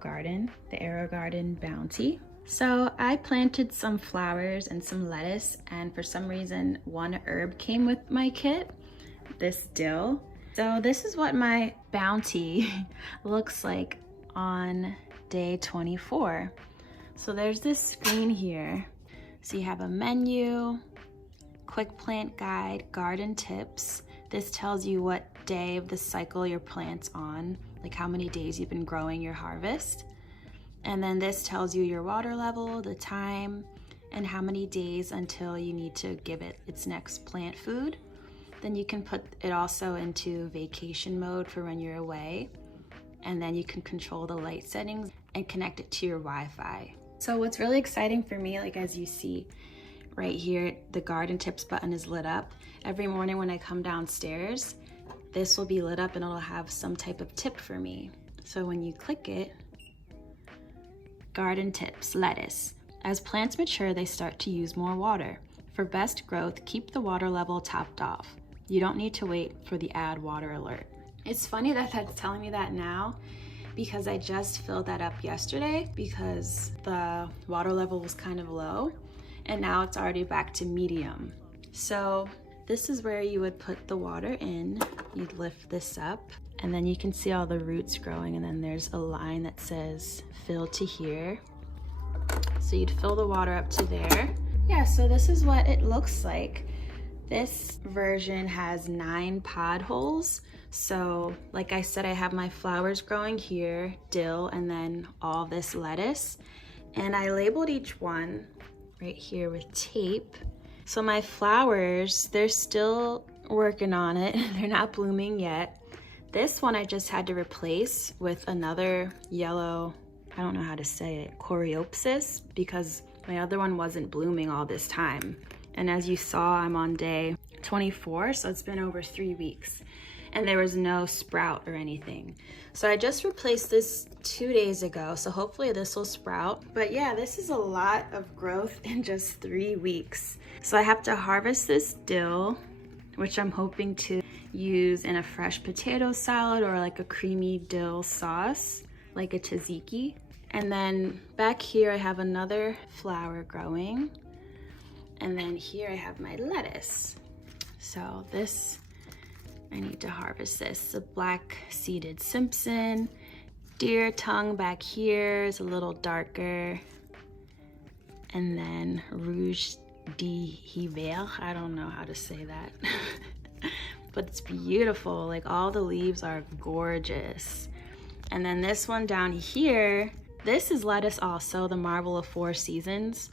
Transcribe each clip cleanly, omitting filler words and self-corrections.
AeroGarden, the AeroGarden Bounty. So I planted some flowers and some lettuce, and for some reason one herb came with my kit, this dill. So this is what my bounty looks like on day 24. So there's this screen here. So you have a menu, quick plant guide, garden tips. This tells you what day of the cycle your plant's on, like how many days you've been growing your harvest. And then this tells you your water level, the time, and how many days until you need to give it its next plant food. Then you can put it also into vacation mode for when you're away. And then you can control the light settings and connect it to your Wi-Fi. So what's really exciting for me, like as you see right here, the garden tips button is lit up. Every morning when I come downstairs, this will be lit up and it'll have some type of tip for me. So when you click it, garden tips, lettuce. As plants mature, they start to use more water. For best growth, keep the water level topped off. You don't need to wait for the add water alert. It's funny that that's telling me that now, because I just filled that up yesterday because the water level was kind of low, and now it's already back to medium. So this is where you would put the water in. You'd lift this up, and then you can see all the roots growing, and then there's a line that says fill to here. So you'd fill the water up to there. Yeah, so this is what it looks like. This version has 9 pod holes. So like I said, I have my flowers growing here, dill, and then all this lettuce. And I labeled each one right here with tape. So my flowers, they're still working on it. They're not blooming yet. This one I just had to replace with another yellow, I don't know how to say it, coreopsis, because my other one wasn't blooming all this time. And as you saw, I'm on day 24, so it's been over 3 weeks. And there was no sprout or anything. So I just replaced this 2 days ago, so hopefully this will sprout. But yeah, this is a lot of growth in just 3 weeks. So I have to harvest this dill, which I'm hoping to use in a fresh potato salad or like a creamy dill sauce, like a tzatziki. And then back here I have another flower growing. And then here I have my lettuce. So this, I need to harvest this. The black seeded Simpson. Deer tongue back here is a little darker. And then Rouge d'Hiver, I don't know how to say that. But it's beautiful, like all the leaves are gorgeous. And then this one down here, this is lettuce also, the Marvel of 4 Seasons.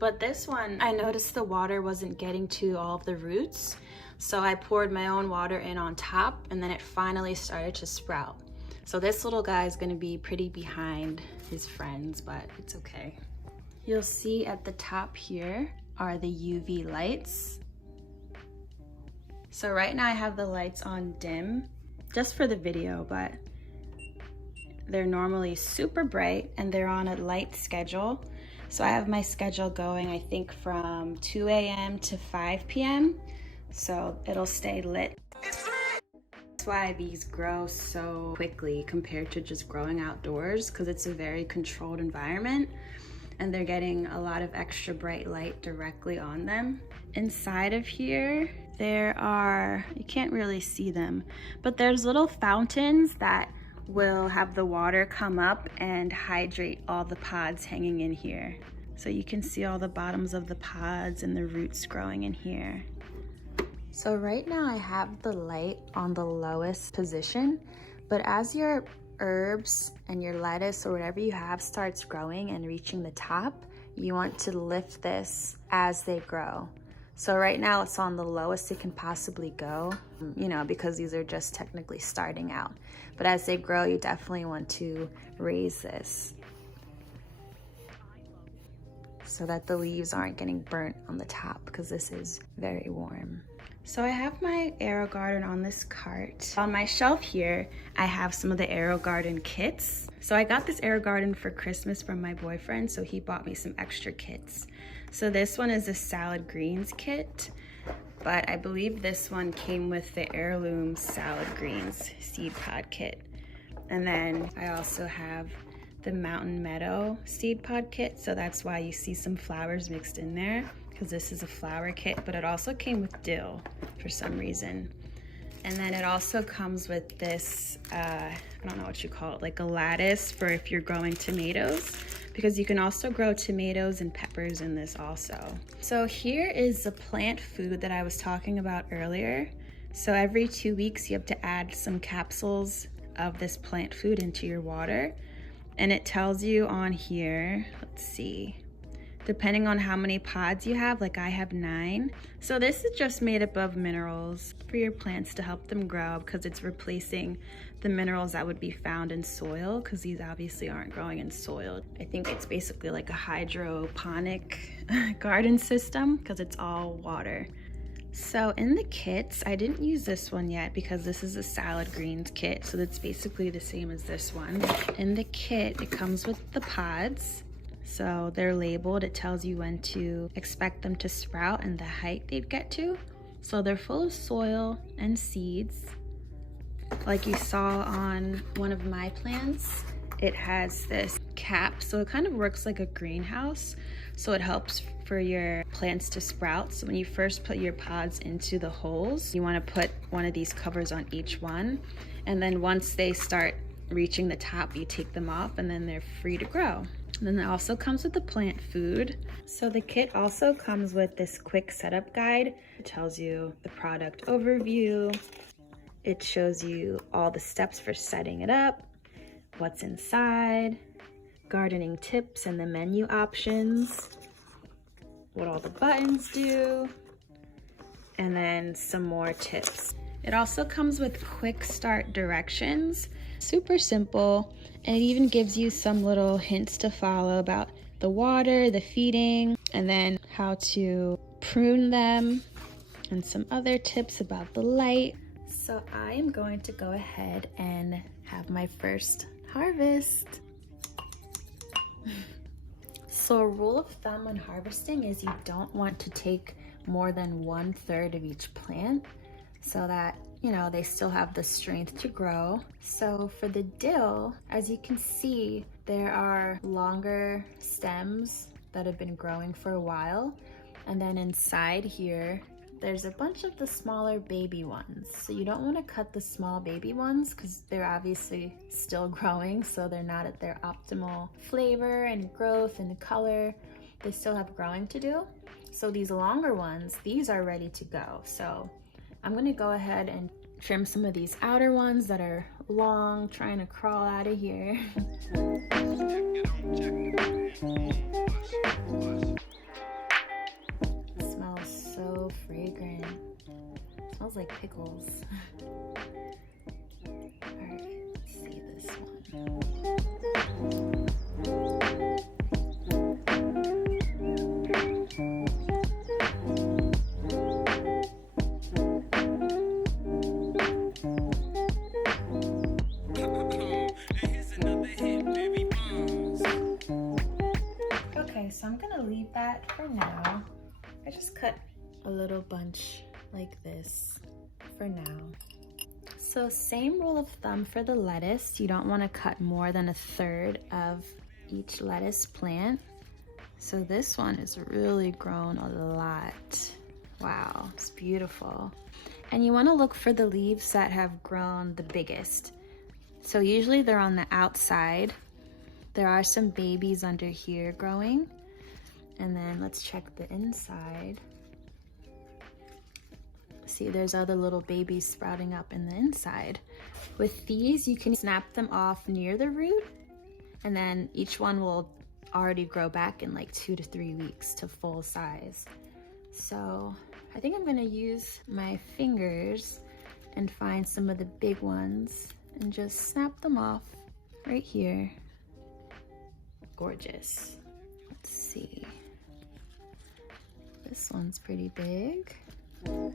But this one, I noticed the water wasn't getting to all of the roots. So I poured my own water in on top, and then it finally started to sprout. So this little guy is gonna be pretty behind his friends, but it's okay. You'll see at the top here are the UV lights. So right now I have the lights on dim, just for the video, but they're normally super bright and they're on a light schedule. So I have my schedule going, I think from 2 a.m. to 5 p.m. So it'll stay lit. That's why these grow so quickly compared to just growing outdoors, because it's a very controlled environment and they're getting a lot of extra bright light directly on them. Inside of here, there are, you can't really see them, but there's little fountains that will have the water come up and hydrate all the pods hanging in here. So you can see all the bottoms of the pods and the roots growing in here. So right now I have the light on the lowest position, but as your herbs and your lettuce or whatever you have starts growing and reaching the top, you want to lift this as they grow. So right now it's on the lowest it can possibly go, you know, because these are just technically starting out. But as they grow, you definitely want to raise this so that the leaves aren't getting burnt on the top, because this is very warm. So I have my AeroGarden on this cart. On my shelf here, I have some of the AeroGarden kits. So I got this AeroGarden for Christmas from my boyfriend, so he bought me some extra kits. So this one is a salad greens kit, but I believe this one came with the heirloom salad greens seed pod kit. And then I also have the Mountain Meadow seed pod kit, so that's why you see some flowers mixed in there, because this is a flower kit, but it also came with dill for some reason. And then it also comes with this, I don't know what you call it, like a lattice for if you're growing tomatoes, because you can also grow tomatoes and peppers in this also. So here is the plant food that I was talking about earlier. So every 2 weeks you have to add some capsules of this plant food into your water. And it tells you on here, let's see, depending on how many pods you have, like I have 9. So this is just made up of minerals for your plants to help them grow, because it's replacing the minerals that would be found in soil, because these obviously aren't growing in soil. I think it's basically like a hydroponic garden system, because it's all water. So in the kits, I didn't use this one yet because this is a salad greens kit, so that's basically the same as this one. In the kit, it comes with the pods. So they're labeled, it tells you when to expect them to sprout and the height they'd get to. So they're full of soil and seeds. Like you saw on one of my plants, it has this cap, so it kind of works like a greenhouse. So it helps for your plants to sprout. So when you first put your pods into the holes, you want to put one of these covers on each one. And then once they start reaching the top, you take them off and then they're free to grow. And then it also comes with the plant food. So the kit also comes with this quick setup guide. It tells you the product overview. It shows you all the steps for setting it up, what's inside, gardening tips and the menu options, what all the buttons do, and then some more tips. It also comes with quick start directions, super simple, and it even gives you some little hints to follow about the water, the feeding, and then how to prune them, and some other tips about the light. So I am going to go ahead and have my first harvest. So a rule of thumb when harvesting is you don't want to take more than 1/3 of each plant, so that, you know, they still have the strength to grow. So for the dill, as you can see, there are longer stems that have been growing for a while. And then inside here, there's a bunch of the smaller baby ones. So you don't want to cut the small baby ones because they're obviously still growing, so they're not at their optimal flavor and growth and color. They still have growing to do. So these longer ones, these are ready to go. So I'm gonna go ahead and trim some of these outer ones that are long, trying to crawl out of here. It smells so fragrant. It smells like pickles. All right, let's see this one. So I'm gonna leave that for now. I just cut a little bunch like this for now. So same rule of thumb for the lettuce. You don't want to cut more than 1/3 of each lettuce plant. So this one has really grown a lot. Wow, it's beautiful. And you want to look for the leaves that have grown the biggest. So usually they're on the outside. There are some babies under here growing. And then let's check the inside. See, there's other little babies sprouting up in the inside. With these, you can snap them off near the root, and then each one will already grow back in like 2 to 3 weeks to full size. So I think I'm gonna use my fingers and find some of the big ones and just snap them off right here. Gorgeous. Let's see. This one's pretty big. Can't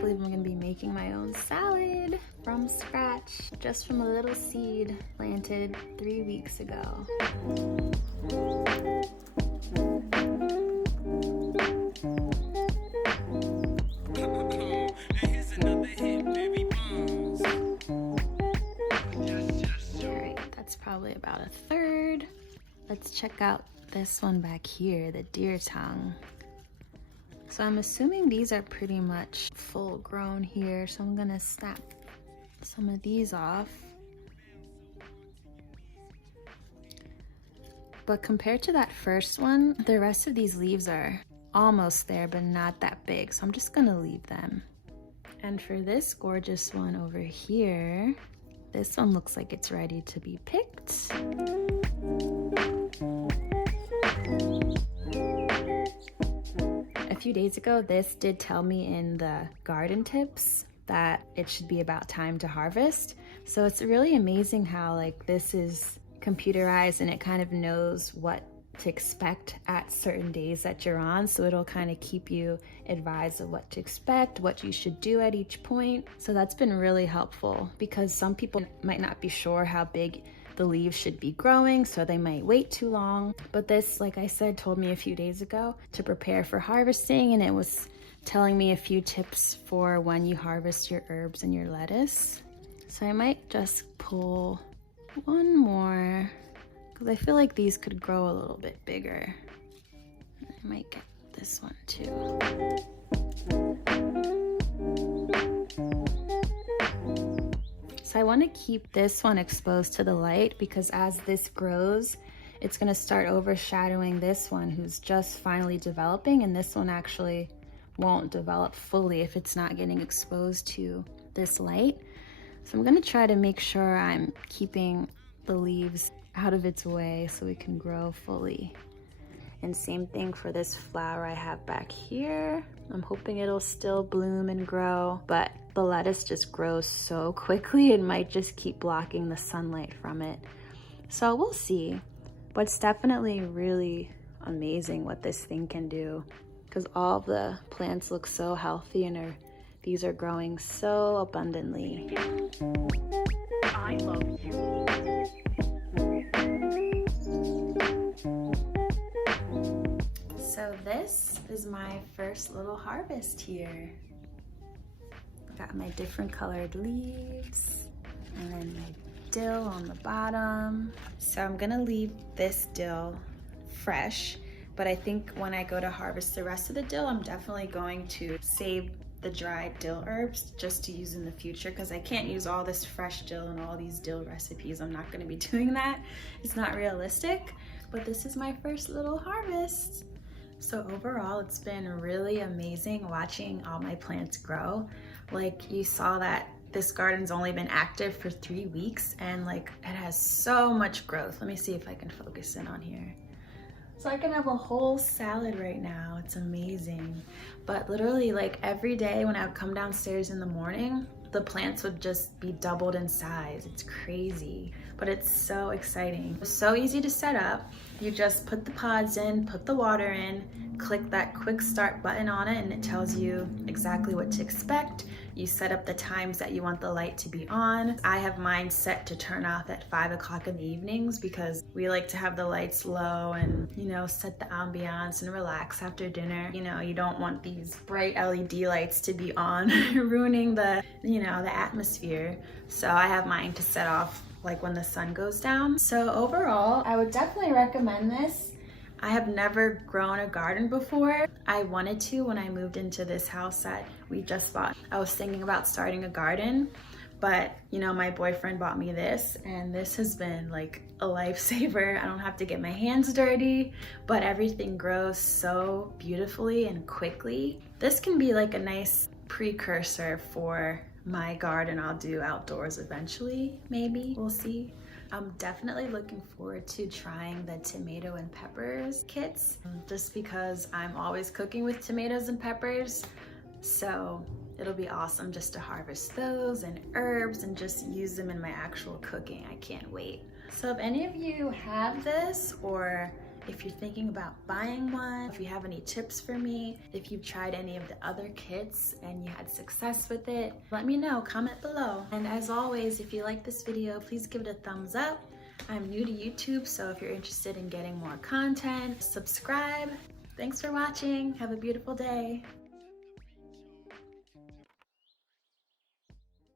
believe I'm gonna be making my own salad from scratch, just from a little seed planted 3 weeks ago. probably about a third. Let's check out this one back here, the deer tongue. So I'm assuming these are pretty much full grown here, so I'm gonna snap some of these off. But compared to that first one, the rest of these leaves are almost there, but not that big, so I'm just gonna leave them. And for this gorgeous one over here, this one looks like it's ready to be picked. A few days ago, this did tell me in the garden tips that it should be about time to harvest. So it's really amazing how like this is computerized and it kind of knows what to expect at certain days that you're on, so it'll kind of keep you advised of what to expect, what you should do at each point. So that's been really helpful because some people might not be sure how big the leaves should be growing, so they might wait too long. But this, like I said, told me a few days ago to prepare for harvesting, and it was telling me a few tips for when you harvest your herbs and your lettuce. So I might just pull one more because I feel like these could grow a little bit bigger. I might get this one too. So I want to keep this one exposed to the light because as this grows, it's going to start overshadowing this one who's just finally developing, and this one actually won't develop fully if it's not getting exposed to this light. So I'm going to try to make sure I'm keeping the leaves out of its way so it can grow fully. And same thing for this flower I have back here. I'm hoping it'll still bloom and grow, but the lettuce just grows so quickly it might just keep blocking the sunlight from it. So we'll see. But it's definitely really amazing what this thing can do because all of the plants look so healthy and these are growing so abundantly. I love you. So this is my first little harvest here. Got my different colored leaves and then my dill on the bottom. So I'm gonna leave this dill fresh, but I think when I go to harvest the rest of the dill, I'm definitely going to save the dried dill herbs just to use in the future because I can't use all this fresh dill and all these dill recipes. I'm not gonna be doing that. It's not realistic, but this is my first little harvest. So overall, it's been really amazing watching all my plants grow. Like you saw that this garden's only been active for 3 weeks and like it has so much growth. Let me see if I can focus in on here. So I can have a whole salad right now. It's amazing. But literally like every day when I would come downstairs in the morning, the plants would just be doubled in size. It's crazy, but it's so exciting. It's so easy to set up. You just put the pods in, put the water in, click that quick start button on it and it tells you exactly what to expect. You set up the times that you want the light to be on. I have mine set to turn off at 5 o'clock in the evenings because we like to have the lights low and, you know, set the ambiance and relax after dinner. You know, you don't want these bright LED lights to be on, ruining the, you know, the atmosphere. So I have mine to set off like when the sun goes down. So overall, I would definitely recommend this. I have never grown a garden before. I wanted to when I moved into this house that we just bought. I was thinking about starting a garden, but you know, my boyfriend bought me this and this has been like a lifesaver. I don't have to get my hands dirty, but everything grows so beautifully and quickly. This can be like a nice precursor for my garden I'll do outdoors eventually, maybe, we'll see. I'm definitely looking forward to trying the tomato and peppers kits just because I'm always cooking with tomatoes and peppers. So it'll be awesome just to harvest those and herbs and just use them in my actual cooking. I can't wait. So if any of you have this, or if you're thinking about buying one, if you have any tips for me, if you've tried any of the other kits and you had success with it, let me know, comment below. And as always, if you like this video, please give it a thumbs up. I'm new to YouTube, so if you're interested in getting more content, subscribe. Thanks for watching. Have a beautiful day.